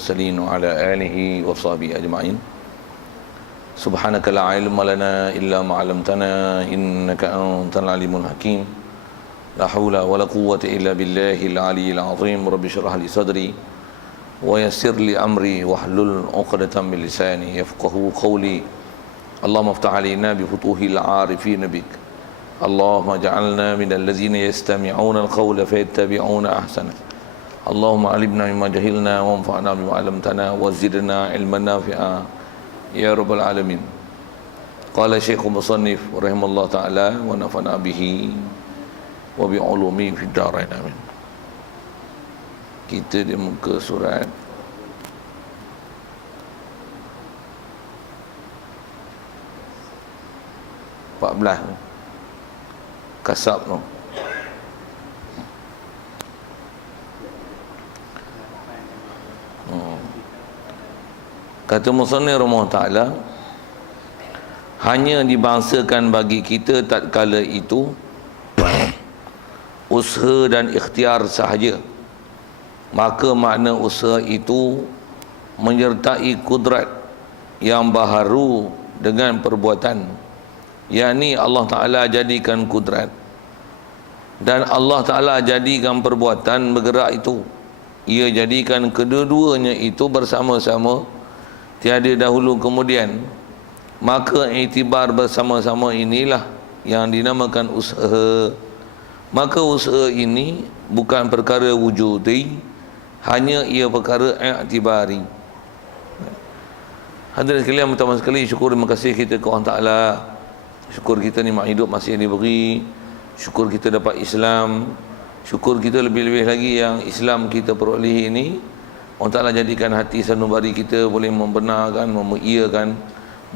المرسلين وعلى آله وصحبه أجمعين. سبحانك لا علم لنا إلا ما علمتنا إنك أنت العليم الحكيم. لا حول ولا قوة إلا بالله العلي العظيم. رب اشرح لي صدري ويسر لي أمري واحلل عقدة من لساني يفقهوا قولي. اللهم افتح علينا بفتوح العارفين بك. اللهم اجعلنا من الذين يستمعون القول فيتبعون أحسنه. اللهم علمنا مما جهلنا وانفعنا بما علمتنا وزدنا علما نافعا يا رب العالمين. قال الشيخ المصنف رحمه الله تعالى ونفعنا به وبعلومه في الدارين آمين. Kita di muka surat Kasab tu. Kata musannif rahimahullah taala, hanya dibangsakan bagi kita tatkala itu usaha dan ikhtiar sahaja. Maka makna usaha itu menyertai kudrat yang baharu dengan perbuatan, yakni Allah Ta'ala jadikan kudrat dan Allah Ta'ala jadikan perbuatan bergerak itu. Ia jadikan kedua-duanya itu bersama-sama, tiada dahulu kemudian. Maka iktibar bersama-sama inilah yang dinamakan usaha. Maka usaha ini bukan perkara wujudi, hanya ia perkara i'tibari. Hadirin sekalian, pertama sekali syukur terima kasih kita kepada Allah Ta'ala. Syukur kita nikmat hidup masih diberi. Syukur kita dapat Islam. Syukur kita lebih-lebih lagi yang Islam kita peroleh ini Allah Ta'ala jadikan hati sanubari kita boleh membenarkan, mengiyakan,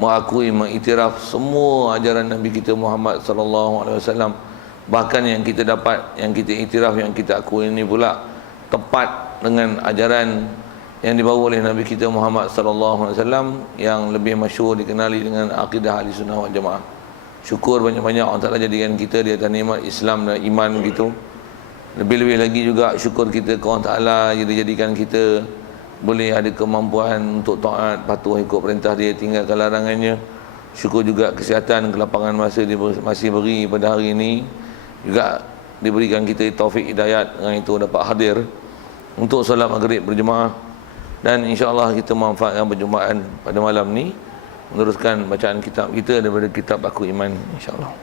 mengakui, mengiktiraf semua ajaran Nabi kita Muhammad sallallahu alaihi wasallam. Bahkan yang kita dapat, yang kita iktiraf, yang kita akui ini pula tepat dengan ajaran yang dibawa oleh Nabi kita Muhammad sallallahu alaihi wasallam yang lebih masyhur dikenali dengan akidah Ahli Sunnah wal Jamaah. Syukur banyak-banyak Allah Ta'ala jadikan kita di atas nikmat Islam dan iman begitu. Lebih-lebih lagi juga syukur kita kepada Allah Ta'ala yang dijadikan kita boleh ada kemampuan untuk taat, patuh ikut perintah dia, tinggalkan larangannya. Syukur juga kesihatan, kelapangan masa dia masih beri pada hari ini. Juga diberikan kita taufik hidayat dengan itu dapat hadir untuk solat maghrib berjemaah. Dan insya-Allah kita manfaatkan perjumpaan pada malam ni meneruskan bacaan kitab kita daripada kitab Aku Iman, insya-Allah.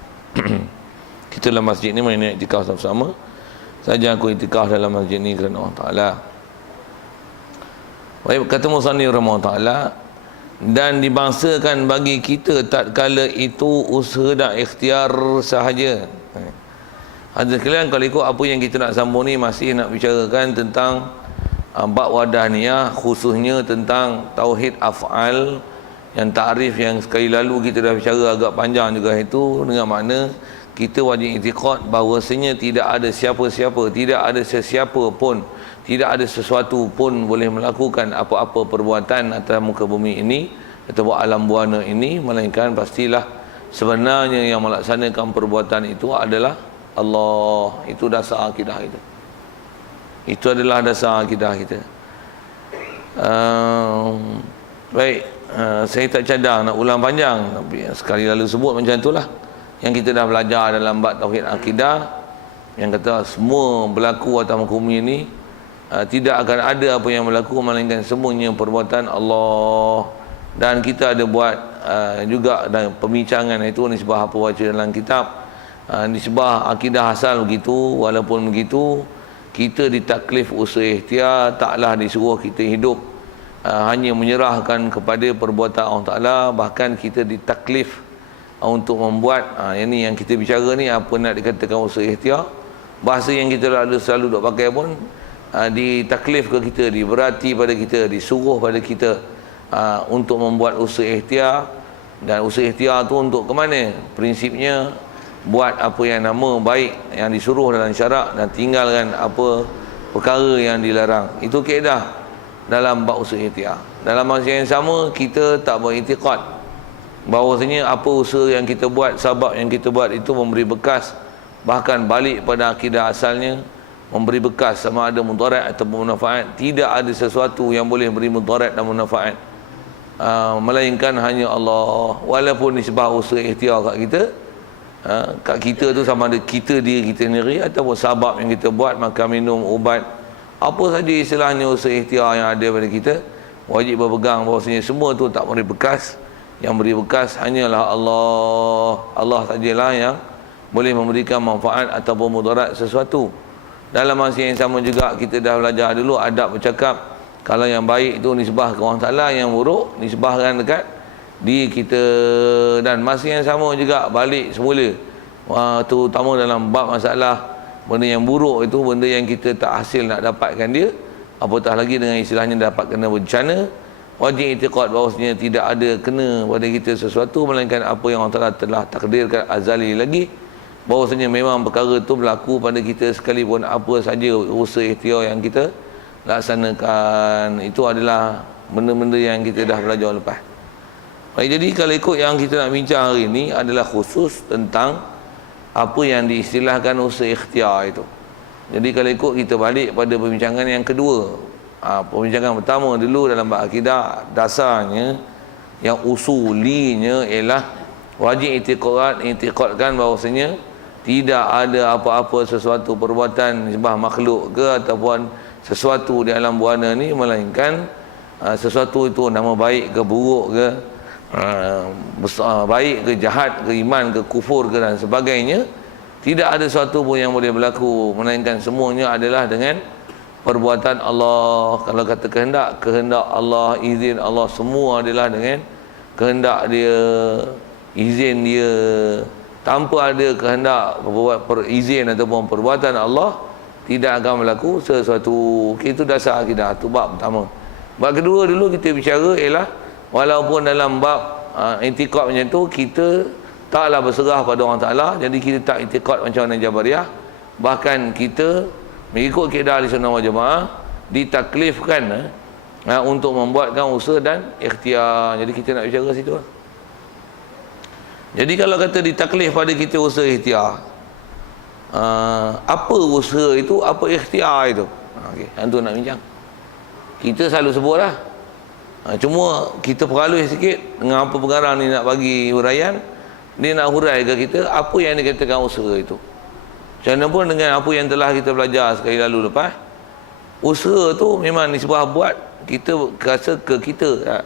Kita dalam masjid ni main iktikaf sama-sama. Saja aku iktikaf dalam masjid ni kerana Allah Ta'ala. Baik, kata musannif rahimahullah ta'ala, dan dibangsakan bagi kita tatkala itu usaha dan ikhtiar sahaja. Ada sekalian, kalau ikut apa yang kita nak sambung ni, masih nak bicarakan tentang bab wahdaniah, khususnya tentang tauhid af'al, yang takrif yang sekali lalu kita dah bicara agak panjang juga itu, dengan makna kita wajib i'tiqad bahawasanya tidak ada siapa-siapa, tidak ada sesiapa pun, tidak ada sesuatu pun boleh melakukan apa-apa perbuatan atas muka bumi ini atau alam buana ini, melainkan pastilah sebenarnya yang melaksanakan perbuatan itu adalah Allah. Itu dasar akidah kita. Itu adalah dasar akidah kita. Baik, saya tak cadang nak ulang panjang, tapi sekali lalu sebut macam itulah yang kita dah belajar dalam bab tauhid akidah, yang kata semua berlaku atas muka bumi ini tidak akan ada apa yang berlaku melainkan semuanya perbuatan Allah. Dan kita ada buat juga dan pembincangan itu nisbah apa baca dalam kitab, nisbah akidah asal begitu. Walaupun begitu, kita ditaklif usaha ikhtiar, taklah disuruh kita hidup hanya menyerahkan kepada perbuatan Allah Ta'ala. Bahkan kita ditaklif untuk membuat ini yang kita bicara ni, apa nak dikatakan usaha ikhtiar, bahasa yang kita selalu duk pakai pun ditaklif ke kita, diberati pada kita, disuruh pada kita untuk membuat usaha ikhtiar. Dan usaha ikhtiar tu untuk ke mana? Prinsipnya buat apa yang nama baik yang disuruh dalam syarak dan tinggalkan apa perkara yang dilarang. Itu kaedah dalam bab usaha ikhtiar. Dalam masa yang sama, kita tak beriktikad bahawasanya apa usaha yang kita buat, sabab yang kita buat itu memberi bekas, bahkan balik pada akidah asalnya, memberi bekas, sama ada mudarat atau manfaat. Tidak ada sesuatu yang boleh beri mudarat dan manfaat, melainkan hanya Allah. Walaupun nisbah usaha ikhtiar kat kita tu, sama ada kita diri kita sendiri ataupun sabab yang kita buat, makan, minum, ubat, apa saja istilahnya usaha ikhtiar yang ada pada kita, wajib berpegang bahawasanya semua tu tak beri bekas. Yang beri bekas hanyalah Allah. Allah sajalah yang boleh memberikan manfaat ataupun mudarat sesuatu. Dalam masa yang sama juga kita dah belajar dulu adab bercakap. Kalau yang baik tu nisbah ke orang Ta'ala, yang buruk nisbahkan dekat diri kita. Dan masa yang sama juga balik semula, terutama dalam bab masalah benda yang buruk itu, benda yang kita tak hasil nak dapatkan dia, apatah lagi dengan istilahnya dapat kena bencana, wajib i'tiqad bahawasanya tidak ada kena pada kita sesuatu melainkan apa yang Allah Ta'ala telah takdirkan azali lagi, bahawasanya memang perkara itu berlaku pada kita sekalipun apa saja usaha ikhtiar yang kita laksanakan. Itu adalah benda-benda yang kita dah belajar lepas. Baik, jadi kalau ikut yang kita nak bincang hari ini adalah khusus tentang apa yang diistilahkan usaha ikhtiar itu. Jadi kalau ikut kita balik pada perbincangan yang kedua, perbincangan pertama dulu dalam bab akidah, dasarnya yang usulinya ialah wajib i'tiqadkan bahawasanya tidak ada apa-apa sesuatu perbuatan nisbah makhluk ke ataupun sesuatu di alam buana ni, melainkan sesuatu itu nama baik ke buruk ke, baik ke jahat ke, iman ke kufur ke dan sebagainya, tidak ada sesuatu pun yang boleh berlaku melainkan semuanya adalah dengan perbuatan Allah. Kalau kata kehendak Allah, izin Allah, semua adalah dengan kehendak dia, izin dia. Tanpa ada kehendak, izin ataupun perbuatan Allah, tidak akan berlaku sesuatu. Itu dasar akidah, itu bab pertama. Bab kedua dulu kita bicara ialah walaupun dalam bab i'tiqad macam tu kita taklah berserah pada orang Ta'ala, jadi kita tak i'tiqad macam mana Jabariyah. Bahkan kita mengikut kaedah Ahlussunnah wal Jamaah ditaklifkan untuk membuatkan usaha dan ikhtiar. Jadi kita nak bicara situ lah. Jadi kalau kata ditaklif pada kita usaha ikhtiar, apa usaha itu, apa ikhtiar itu? Okey, yang tu nak bincang. Kita selalu sebut lah, cuma kita peralui sikit dengan apa pengarang ni nak bagi huraian. Dia nak hurai ke kita apa yang dikatakan usaha itu. Macam mana pun dengan apa yang telah kita belajar sekali lalu lepas, usaha tu memang nisbah buat kita rasa ke kita.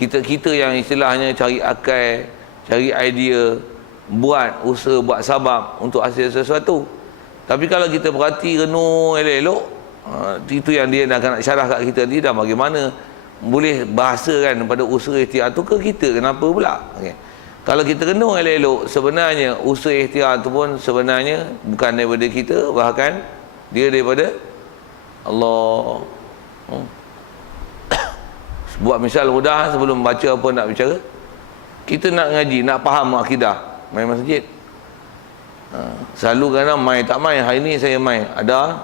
Kita yang istilahnya cari akal, cari idea, buat usaha, buat sabab untuk hasil sesuatu. Tapi kalau kita perhati renung elok-elok, itu yang dia nak syarah kat kita ni, dah bagaimana boleh bahasakan pada usaha ikhtiar tu ke kita, kenapa pula? Okay. Kalau kita renung elok-elok, sebenarnya usaha ikhtiar tu pun sebenarnya bukan daripada kita, bahkan dia daripada Allah. Buat misal mudah sebelum baca apa nak bicara, kita nak ngaji, nak faham akidah, main masjid. Selalu kadang main tak main. Hari ni saya main. Ada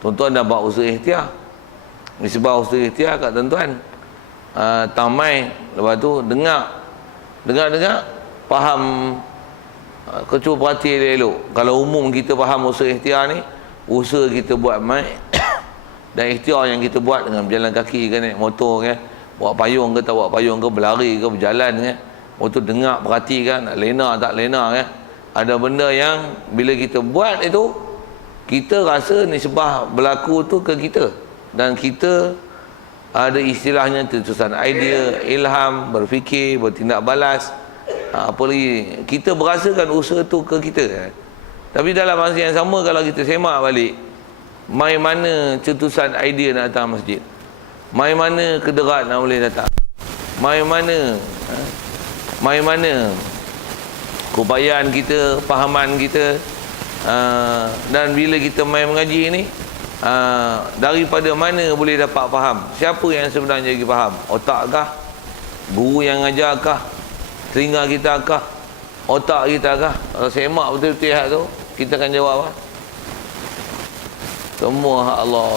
tuan-tuan dah buat usaha ikhtiar, nisbah usaha ikhtiar kat tuan-tuan. Tak main, lepas tu dengar, faham, kecuali perhati elok. Kalau umum kita faham usaha ikhtiar ni, usaha kita buat main dan ikhtiar yang kita buat dengan berjalan kaki ke, naik motor ke, buat payung ke tak buat payung ke, berlari ke, berjalan ke, waktu dengar, perhatikan, nak lena tak lena ke. Ada benda yang bila kita buat itu, kita rasa nisbah berlaku tu ke kita, dan kita ada istilahnya tersusun idea, ilham, berfikir, bertindak balas, apa lagi, kita berasakan usaha tu ke kita. Tapi dalam masa yang sama, kalau kita semak balik, mai mana cetusan idea nak datang masjid, mai mana kederat nak boleh datang, mai mana keupayaan kita, fahaman kita, dan bila kita mai mengaji ni, daripada mana boleh dapat faham? Siapa yang sebenarnya lagi faham? Otak kah? Guru yang ajar kah? Telinga kita kah? Otak kita kah? Kalau semak betul-betul hak tu, kita akan jawab apa? Semua hak Allah.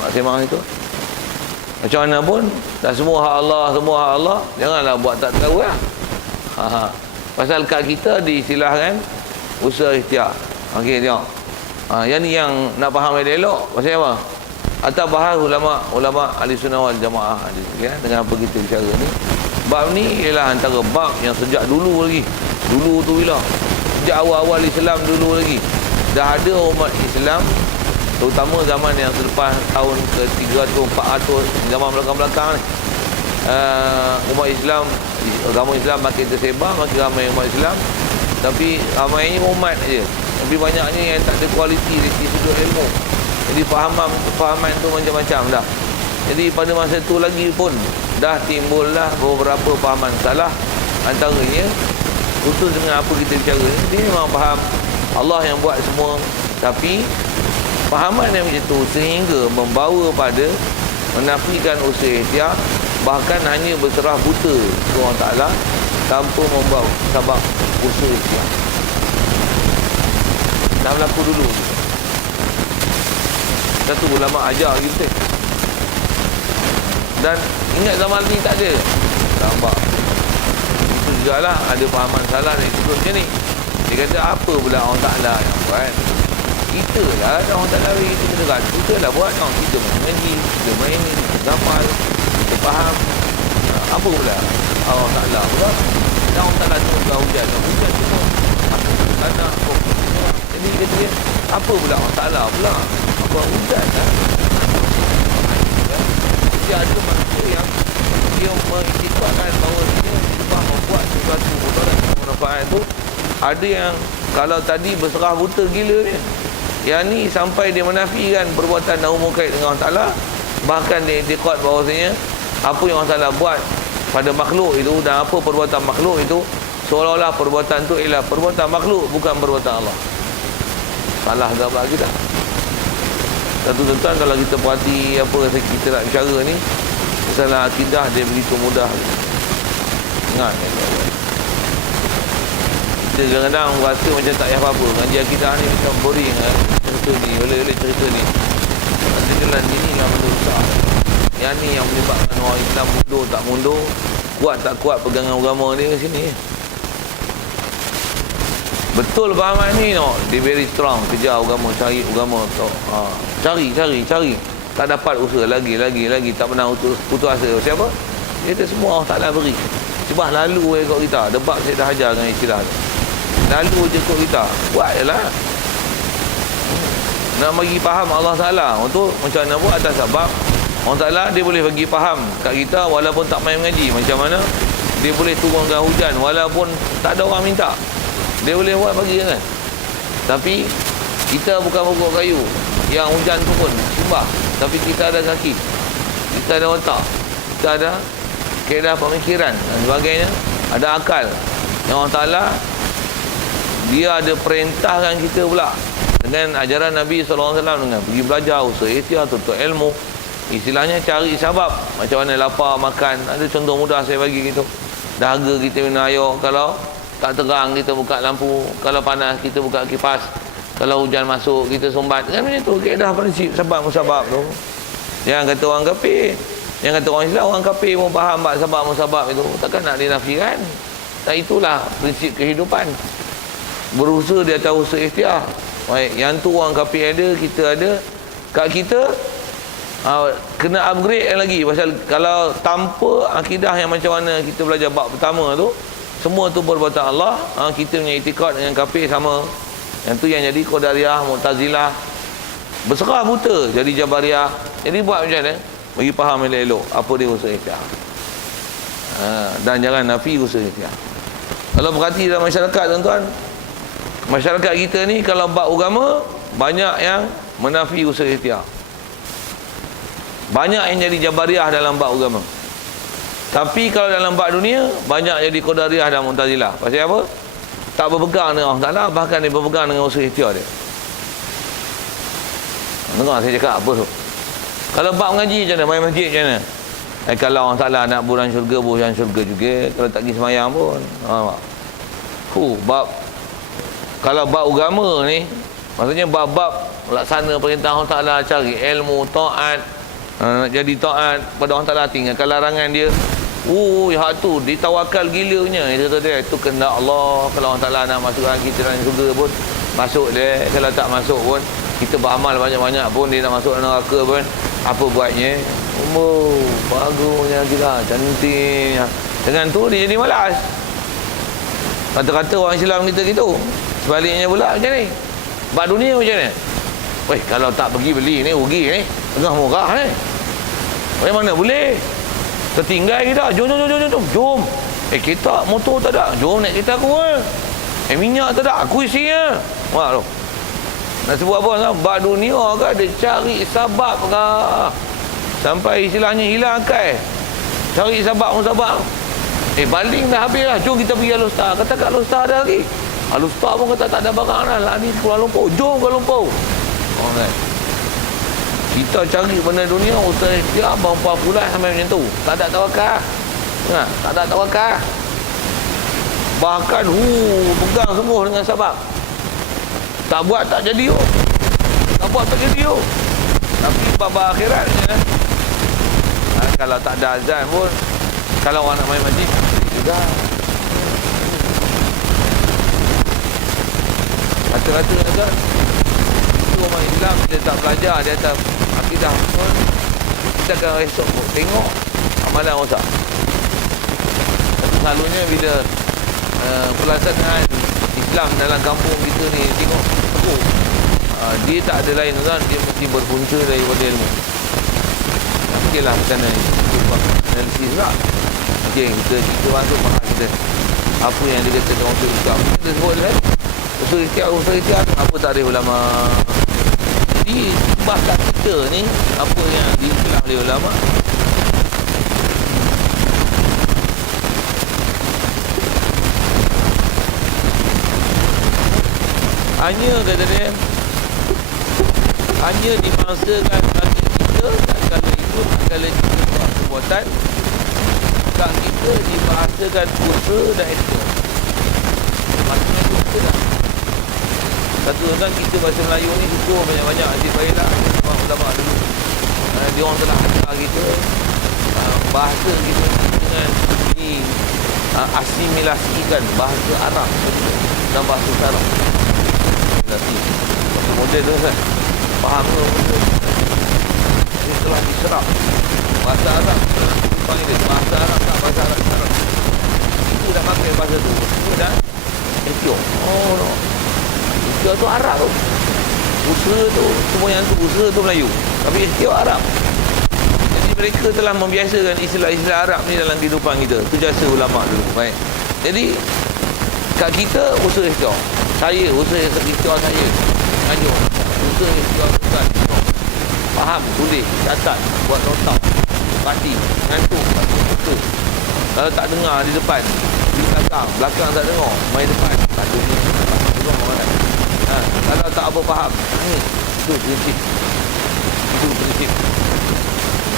Nak semak itu? Macam mana pun, dah semua hak Allah, semua hak Allah, janganlah buat tak tahu lah. Pasal kat kita diistilahkan usaha ikhtiar. Okey, tengok. Yang ni yang nak faham elok pasal apa? Atau bahas ulama ahli sunnah wal jamaah ya, dengan apa kita bicara ni. Bab ni ialah antara bab yang sejak dulu lagi. Dulu tu bila? Sejak awal-awal Islam dulu lagi. Dah ada umat Islam, terutama zaman yang selepas tahun ke-300, 400, zaman belakang-belakang ni. Umat Islam, agama Islam makin tersebar, makin ramai umat Islam. Tapi ramainya umat je. Tapi banyaknya yang tak ada kualiti dari sudut ilmu. Jadi fahaman tu macam-macam dah. Jadi pada masa tu lagi pun dah timbullah beberapa fahaman salah. Antaranya khusus dengan apa kita bicara ni, dia memang faham Allah yang buat semua, tapi fahaman yang macam tu sehingga membawa pada menafikan usaha ikhtiar, bahkan hanya berserah buta kepada Allah Ta'ala tanpa membawa sabab usaha ikhtiar. Dah berlaku dulu. Satu ulama ajar kita. Dan ingat zaman ni tak ada. Nampak. Itu jugalah ada fahaman salah dari sudut macam ni. Dia kata apa pula Allah Ta'ala yang buat? Kita lah Allah Ta'ala bagi kita dekat. Kita lah buat. Kita main mengaji, kita main ni, kita gamal, kita faham. Apa pula Allah Ta'ala buat? Dan Allah Ta'ala turunkan hujan. Hujan semua. Tanah, jadi dia kata dia, apa pula Allah Ta'ala pula? Apa hujan lah. Dia ada manusia yang dia mengiktikkan bahawa dia sebab membuat sesuatu mudarat dan manfaat tu. Ada yang kalau tadi berserah buta gila dia, yang ni sampai dia menafikan perbuatan dan umur kait dengan Allah Ta'ala. Bahkan dia iktikad bahawasanya apa yang Allah Ta'ala buat pada makhluk itu dan apa perbuatan makhluk itu, seolah-olah perbuatan tu ialah perbuatan makhluk, bukan perbuatan Allah. Salah gambar kita. Satu tuan kalau kita perhati apa kita nak bicara ni, masalah akidah dia begitu mudah. Ingat kita kadang-kadang rasa macam tak payah apa-apa. Ngaji akidah ni macam boring cerita ni, oleh-oleh cerita ni. Ada jalan ni lah benda besar. Yang ni yang menyebabkan orang Islam mundur tak mundur, kuat tak kuat pegangan agama dia kat sini. Betul fahaman ni no, dia very strong, kejar agama, cari agama tu. Cari. Tak dapat usaha lagi, tak pernah putus asa. Siapa? Dia kata semua Allah Ta'ala beri. Cuma lalu kot kita. Debat saya dah ajar dengan istilah tu. Lalu je kot kita. Buat je lah. Nak bagi faham Allah Ta'ala. Untuk macam mana buat atas sebab Allah Ta'ala dia boleh bagi faham kat kita walaupun tak main mengaji. Macam mana dia boleh turunkan hujan walaupun tak ada orang minta. Dia boleh buat bagi kan. Tapi kita bukan pokok kayu yang hujan turun sembah, tapi kita ada kaki, kita ada otak, kita ada keadaan pemikiran dan sebagainya, ada akal. Yang Allah Ta'ala dia ada perintahkan kita pula dengan ajaran Nabi SAW dengan pergi belajar, usaha ikhtiar, tuntut ilmu. Istilahnya cari sebab. Macam mana lapar makan, ada contoh mudah saya bagi gitu. Dahaga kita minum air, kalau tak terang kita buka lampu, kalau panas kita buka kipas, kalau hujan masuk kita sumbat. Kan macam tu kaedah prinsip sebab musabab tu. Yang kata orang kafir, yang kata orang Islam, orang kafir pun faham bab sebab musabab itu, takkan nak dinafikan. Dan itulah prinsip kehidupan, berusaha di atas usaha ikhtiar. Baik, yang tu orang kafir ada, kita ada. Kat kita kena upgrade lagi. Pasal kalau tanpa akidah yang macam mana kita belajar bab pertama tu, semua tu perbuatan Allah, kita punya itikad dengan kafir sama. Yang tu yang jadi Qadariyah, Mu'tazilah, berserah buta jadi Jabariyah. Jadi buat macam mana? Bagi faham elok-elok apa dia usaha ikhtiar. Dan jangan nafi usaha ikhtiar. Kalau perhati dalam masyarakat tuan-tuan, masyarakat kita ni kalau bab agama banyak yang menafi usaha ikhtiar. Banyak yang jadi Jabariyah dalam bab agama. Tapi kalau dalam bab dunia banyak jadi Qadariyah dan Mu'tazilah. Pasal apa? Tak berpegang dengan Allah Ta'ala, bahkan dia berpegang dengan usaha ikhtiar dia. Dengar saya cakap apa tu? Kalau bab mengaji macam mana? Main masjid macam mana? Kalau Allah Ta'ala nak bulan syurga, bulan syurga juga. Kalau tak pergi semayang pun. Bab. Kalau bab agama ni, maksudnya bab-bab laksana perintah Allah Ta'ala, cari ilmu, taat, jadi taat pada Allah Ta'ala, tinggalkan larangan dia. Hak tu ditawakal gilanya. Itu kehendak Allah. Kalau Allah Ta'ala nak masukkan kita dalam syurga pun masuk dia. Kalau tak masuk pun kita beramal banyak-banyak pun dia nak masuk neraka pun apa buatnya? Bagusnya kita, cantiknya. Dengan tu dia jadi malas. Kata-kata orang Islam kita gitu. Sebaliknya pula macam ni. Bab dunia macam ni. Weh, kalau tak pergi beli ni rugi ni. Tengah murah ni. Weh, mana boleh? Tertinggal kita. Jom. Kita motor tak ada. Jom naik kereta aku. Minyak tak ada. Aku isinya. Wah tu. Nak sebut apa? Bab dunia ke dia cari sabab ke. Sampai istilahnya hilang akal. Cari sabab. Baling dah habis lah. Jom kita pergi Al-Ustaz. Kata kat Al-Ustaz ada lagi. Al-Ustaz pun kata tak ada barang lah ni Kuala Lumpur. Jom Kuala Lumpur. Kan? Kita cari benda dunia usaha ikhtiar berapa bulan sampai macam tu. Tak ada tawakal. Tak ada tawakal. Bahkan pegang semua dengan sabab. Tak buat tak jadi. Tak buat tak jadi. Tapi bab akhirat ni kalau tak ada azan pun, kalau orang nak main masjid juga. Kata-kata itu orang Islam dia tak belajar, dia tak akidah pun, kita akan esok tengok amalan rosak. Selalunya bila pelaksanaan Islam dalam kampung kita ni tengok dia tak ada lain kan, dia mesti berpunca daripada ilmu. Okeylah sana buat analisis lah. Okey, kita masuk faham kita apa yang dia kata orang Islam. Kita sebut kan usul ikhtiar apa tarikh ulama. Jadi bahasa kita ni apa yang diistilah oleh ulama. Hanya kata dia, hanya dimangsakan bagi kita tak kala itu, tak kala kita buat perbuatan, tak kita dibahasakan usaha dan etika. Maksudnya itu kita dah. Satu kan kita bahasa Melayu ni suka banyak-banyak asyik baiklah ulama dulu. Dia orang telah hantar kita bahasa kita dengan asimilasikan bahasa Arab dan bahasa Arab. Tapi model tu kan faham tu dia telah diserap bahasa Arab panggil bahasa Arab tak bahasa Arab itu dah pakai bahasa tu itu dah Ethiopia. No. Ethiopia tu Arab tu, usaha tu semua yang tu usaha tu Melayu tapi Ethiopia Arab. Jadi mereka telah membiasakan istilah-istilah Arab ni dalam kehidupan kita. Tu jasa ulama dulu. Baik, jadi kat kita usaha Ethiopia, saya usaha ikhtiar saya lanjut usaha ikhtiar bukan faham, tulis, catat, buat nota, parti, ngantuk, betul. Kalau tak dengar di depan, di belakang tak dengar, main depan tak dengar kan. Kalau tak apa faham, itu prinsip.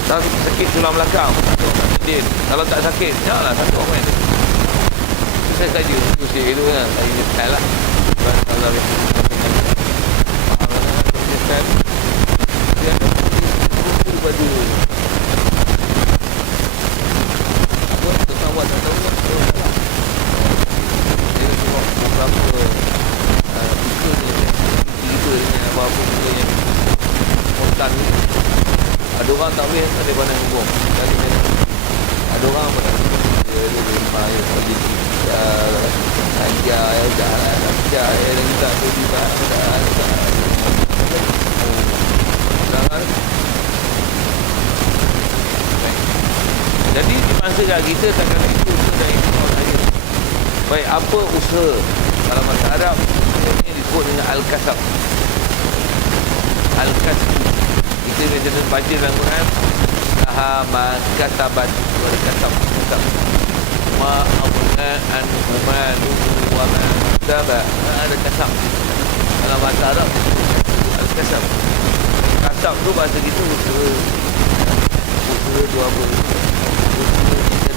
Kalau sakit tulang belakang, kalau tak sakit, janganlah satu orang main. Saya saja usaha itu kan, saya dekat lah. Kalau kan dia akan beri baju buat tetawat tak tahu dia tengok beberapa buka dengan apa-apa buka yang spontan ni. Ada orang tak boleh ada pandang hukum, ada orang pandang dia limpah ya positif ajar dan kita tu juga jadi dimaksudkan kita takkan itu sudah ikhtiar saja. Baik, apa usaha dalam bahasa Arab ini disebut dengan Al-Kasab. Al-Kasab kita biasa baca dalam Quran ma kasabat wal kasab ma abna an umaluhu wa ma daba. Ada kasab dalam bahasa Arab. Al-Kasab, kasab tu bahasa kita usaha tu apa,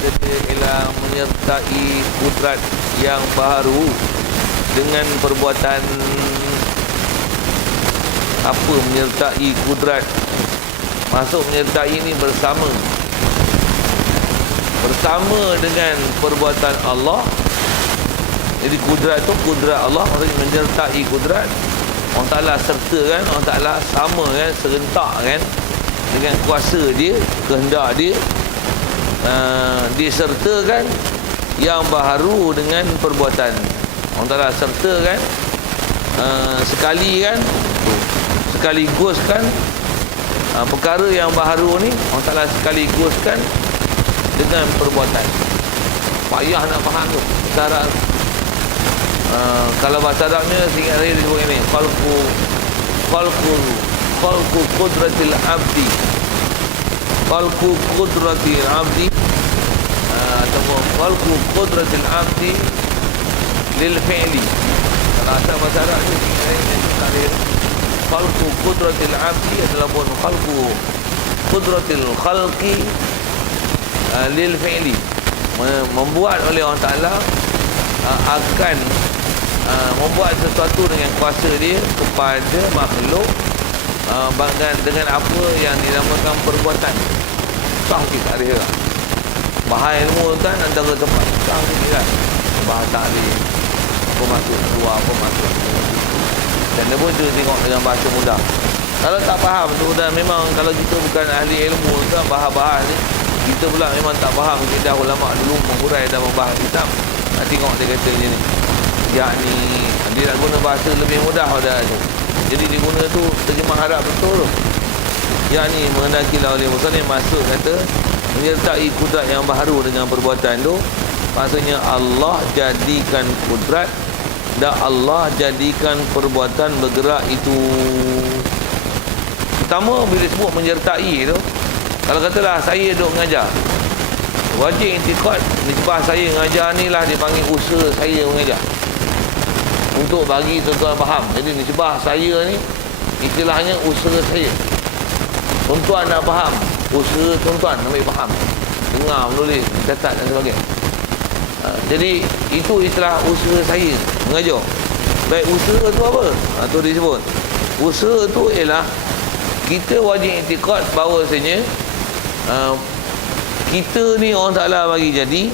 dia ialah menyertai kudrat yang baru dengan perbuatan apa, menyertai kudrat. Masuk menyertai ini bersama dengan perbuatan Allah. Jadi kudrat tu kudrat Allah, maksudnya menyertai kudrat Allah Ta'ala sertakan, Allah Ta'ala sama kan, serentak kan dengan kuasa dia, kehendak dia, disertakan yang baharu dengan perbuatan. Allah Ta'ala sertakan sekali kan, sekaligus kan, perkara yang baharu ni Allah Ta'ala sekaliguskan dengan perbuatan. Payah nak faham tu syarat. Kalau bahasa Arabnya ingat saya disebut ini khalqu qudratil abdi, khalqu qudratil abdi, ataupun khalqu qudratil abdi lil fi'li. Kalau bahasa Arab ni ingat khalqu qudratil abdi adalah pun khalqu qudratil khalqi lil fi'li, membuat oleh Allah Ta'ala akan membuat sesuatu dengan kuasa dia kepada makhluk dengan apa yang dinamakan perbuatan. Sah kita ada lah. Bahaya ilmu kan antara tempat sah sikit kan. Bahasa ta'lim, apa maksud keluar, apa maksud. Dan dia pun tengok dengan bahasa mudah. Kalau tak faham tu, dan memang kalau kita bukan ahli ilmu kan, bahas-bahas ni, kita pula memang tak faham. Kita ulama dulu menghurai dan membahas kitab. Tengok dia kata macam ni, yakni dia nak guna bahasa lebih mudah dah tu. Jadi dia guna tu terjemah Arab betul tu. Yakni mengendakilah oleh Musa ni, maksud kata menyertai kudrat yang baharu dengan perbuatan tu. Maksudnya Allah jadikan kudrat dan Allah jadikan perbuatan bergerak itu. Pertama bila sebut menyertai tu, kalau katalah saya duk mengajar, wajib intikad nisbah saya mengajar ni lah dipanggil usaha saya mengajar, untuk bagi tuan-tuan faham. Jadi nisbah saya ni istilahnya usaha saya. Tuan-tuan nak faham, usaha tuan-tuan ambil faham, dengar, menulis, catat dan sebagainya. Jadi itu istilah usaha saya mengajar. Baik, usaha tu apa? Tu disebut usaha tu ialah kita wajib intikad bahawasanya kita ni Allah Ta'ala bagi jadi,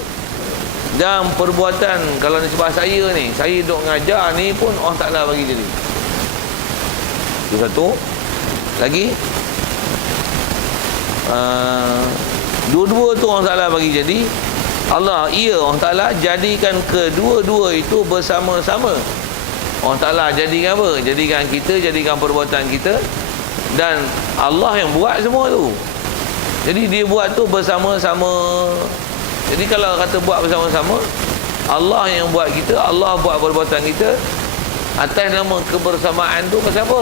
dan perbuatan kalau nisbah saya ni, saya duk mengajar ni pun Allah Ta'ala bagi jadi. Itu satu. Lagi dua-dua tu Allah Ta'ala bagi jadi. Allah Ta'ala jadikan kedua-dua itu bersama-sama. Allah Ta'ala jadikan apa? Jadikan kita, jadikan perbuatan kita, dan Allah yang buat semua tu. Jadi dia buat tu bersama-sama. Jadi kalau kata buat bersama-sama, Allah yang buat kita, Allah buat perbuatan kita. Atas nama kebersamaan tu pasal apa?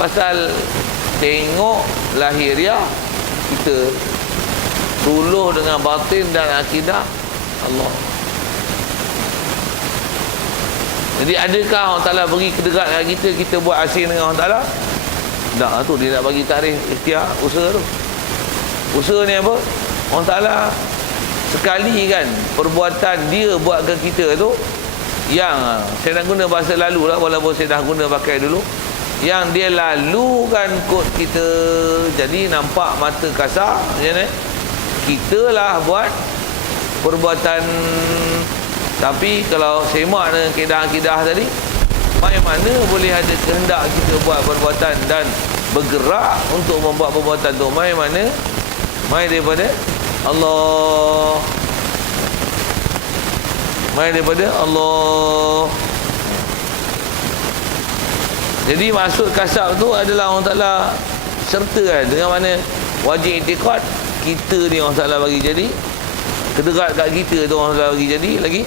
Pasal tengok lahiriah kita, suluh dengan batin dan akidah Allah. Jadi adakah Allah Ta'ala beri kedekatan kita, kita buat asing dengan Allah Ta'ala? Tak, tu dia nak bagi tarikh ikhtiar usaha tu. Usaha ni apa? Allah Ta'ala sekali kan perbuatan dia buat ke kita tu, yang saya nak guna bahasa lalu lah, walaupun saya dah guna pakai dulu, yang dia lalukan kod kita. Jadi nampak mata kasar macam ni, kita lah buat perbuatan. Tapi kalau semak dengan kaedah-kaedah tadi, mana boleh ada kehendak kita buat perbuatan dan bergerak untuk membuat perbuatan tu? Mana mai daripada Allah, mai daripada Allah. Jadi maksud kasab tu adalah Allah Ta'ala sertakan dengan mana wajib intikad kita ni Allah Ta'ala bagi jadi, kedekat kat kita tu Allah Ta'ala bagi jadi lagi.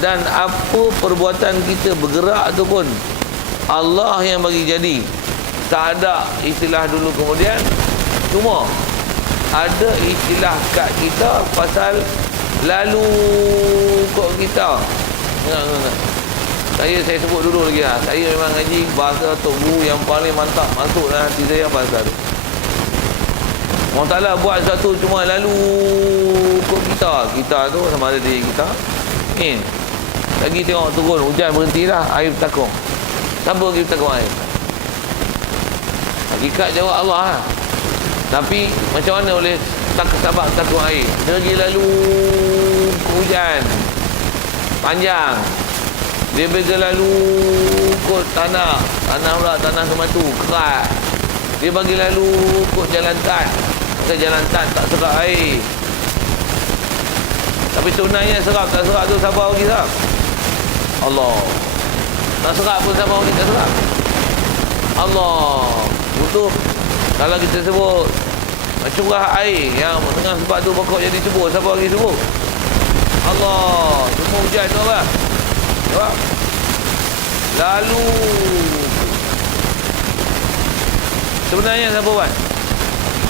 Dan apa perbuatan kita bergerak tu pun Allah yang bagi jadi. Tak ada istilah dulu kemudian, cuma ada istilah kat kita pasal lalu kod kita. Saya sebut dulu lagi lah. Saya memang ngaji bahasa Tok Guru yang paling mantap, masuk dalam hati saya bahasa tu. Allah Ta'ala buat satu cuma lalu kod kita. Kita tu sama ada diri kita. Lagi tengok turun hujan berhenti dah, air bertakung. Siapa pergi bertakung air? Hakikat jawab Allah lah. Tapi macam mana boleh sabar bertakung air? Dia lagi lalu hujan panjang. Dia berlalu kot tanah pula, tanah sematu keras. Dia bagi lalu kot jalan tan. Maka jalan tan tak serap air. Tapi sebenarnya serap tak serap tu siapa bagi serap? Allah. Tak serap pun siapa bagi tak serap? Allah. Betul. Kalau kita sebut curah air yang tengah sebab tu pokok jadi subur, siapa bagi subur? Allah. Semua hujan tu apa? Jawab. Lalu sebenarnya siapa buat?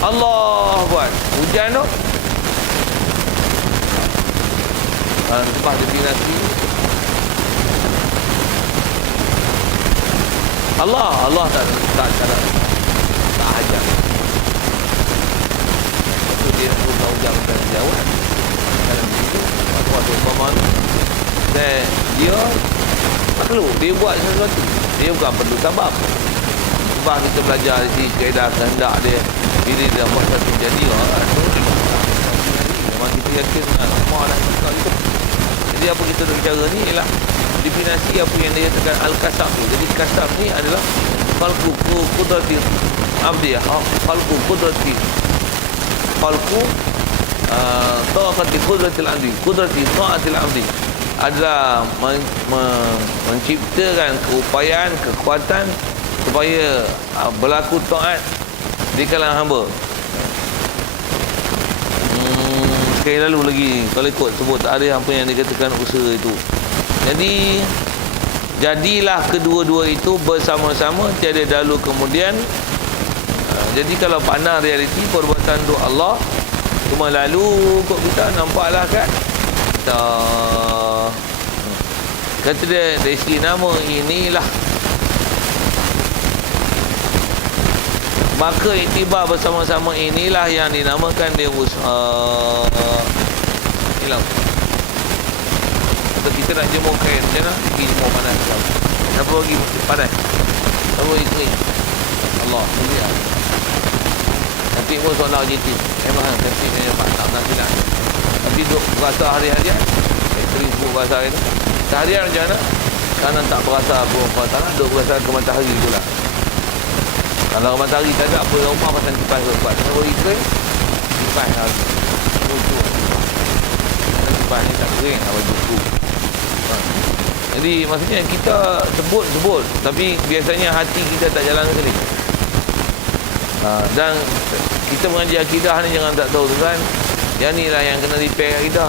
Allah buat. Hujan tu lepas definasi Allah tak ajar. Itu dia suruh tahu jawab dan jawab. Dalam itu waktu paman dia makhluk, dia buat sesuatu. Dia bukan perlu sebab. Sebab kita belajar di kaedah kehendak dia. Bila dia buat satu jadi memang kita yakin semua dah itu. Jadi apa kita nak bicara ni ialah definisi apa yang dia katakan al-kasab tu. Jadi kasab ni adalah khalqu qudrati abdiyah, khalqu qudrati ta'ati qudratil abdi, qudrati ta'atil abdi adalah menciptakan keupayaan, kekuatan supaya berlaku taat di kalangan hamba. Sekali lalu lagi kalau ikut sebut tak ada apa yang dikatakan usaha itu. Jadi jadilah kedua-dua itu bersama-sama, tiada dahulu kemudian. Jadi kalau pandang realiti perbuatan tu Allah cuma lalu kok kita nampaklah kan. Kata dia dari segi nama inilah, maka iktibar bersama-sama inilah yang dinamakan dia hilang. Atau kita nak jemur kain macam mana? Pergi jemur panas. Siapa pergi panas? Siapa pergi kering? Allah. Nanti pun soalan JT. Memang nanti dia dapat tak nanti nak. Tapi duk berasa hari-harian. Sering sebut berasa hari tu. Seharian macam mana? Karena tak berasa apa-apa tanah, duk berasa ke matahari pula. Kalau matahari tak ada apa, rumah pasang kipas berbuat. Kalau pergi kering, kipas harus tutup. Kalau kipas ni tak kering, harus tutup. Jadi maksudnya kita sebut, tapi biasanya hati kita tak jalan sekali. Dan kita mengaji akidah ni jangan tak tahu tu kan. Yang ni lah yang kena repair akidah.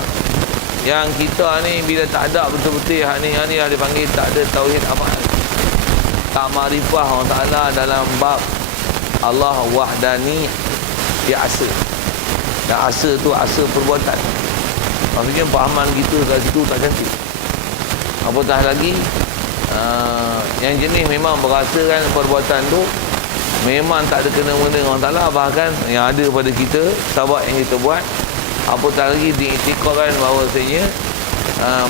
Yang kita ni bila tak ada betul-betul yang ni lah dipanggil tak ada tauhid amal. Tak makrifah Allah Ta'ala dalam bab Allah wahdani dia asa. Dan asa tu asa perbuatan. Maksudnya pahaman kita kat situ tak cantik. Apatah lagi yang jenis memang berasakan perbuatan tu memang tak ada kena-mena dengan Allah Ta'ala, bahkan yang ada pada kita sabab yang kita buat. Apatah lagi diiktiqatkan bahawasanya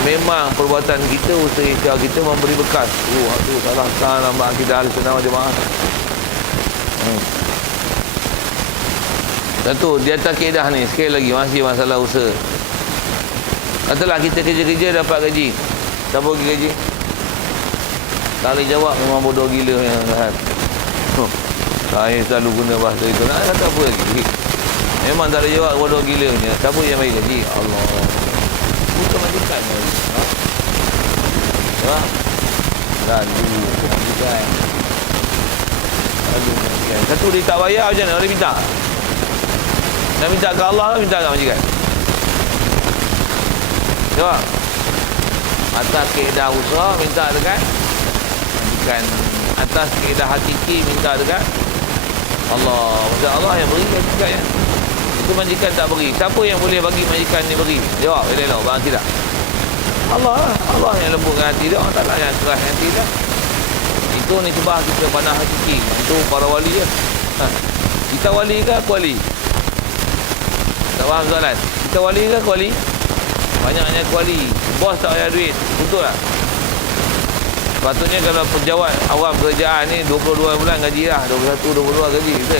memang perbuatan kita, usaha ikhtiar kita memberi bekas. Tu salah nampak kita ahli sunnah wal jamaah. Satu di atas kaedah ni sekali lagi masih masalah usaha. Katalah kita kerja-kerja dapat gaji. Siapa bagi gaji? Tak boleh jawab, memang bodoh gila yang Rahat. Saya selalu guna bahasa itu. Nak kata apa lagi? Memang tak boleh jawab, bodoh gilanya. Siapa yang bagi gaji? Allah. Bukan majikan. Lalu majikan. Satu dia tak bayar macam mana? Dia minta. Nak minta ke Allah lah, minta ke majikan? Jawab. Atas keedah usaha minta dekat majikan. Atas keedah hakiki minta dekat Allah. Maksud Allah yang beri majikan ya. Itu majikan tak beri. Siapa yang boleh bagi majikan ni beri? Jawab. Elok bang tidak. Allah lah. Allah yang lembutkan hati dia. Allah Ta'ala yang keras hati dia. Itu ni sebab kita pandang hakiki. Itu para wali je. Kita wali ke aku wali? Tak faham soalan? Kita wali ke aku wali? Banyaknya aku wali. Bos tak payah duit. Betul tak? Sepatutnya kalau pejabat awam kerajaan ni 22 bulan gaji lah. 21, 22 gaji. Betul?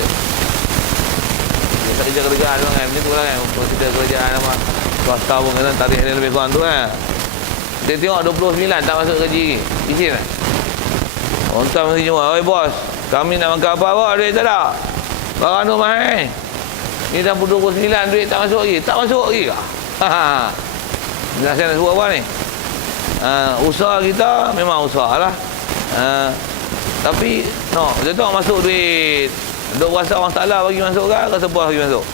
Dia tak kerja kerajaan tu kan. Macam tu lah kan. Kita kerajaan apa. Swasta pun kena tarikh dia lebih kurang tu kan. Dia tengok 29 tak masuk gaji. Izin tak? Orang tu mesti jumpa. Oi bos, kami nak makan apa bos? Duit tak ada. Barang tu mahal. Ni dah 29 duit tak masuk lagi. Tak masuk lagi kah? Dah saya nak suruh apa ni? Usaha kita memang usaha lah. Tapi dia tengok masuk duit. Duk rasa orang Ta'ala bagi masuk kan? Rasa puas bagi masuk.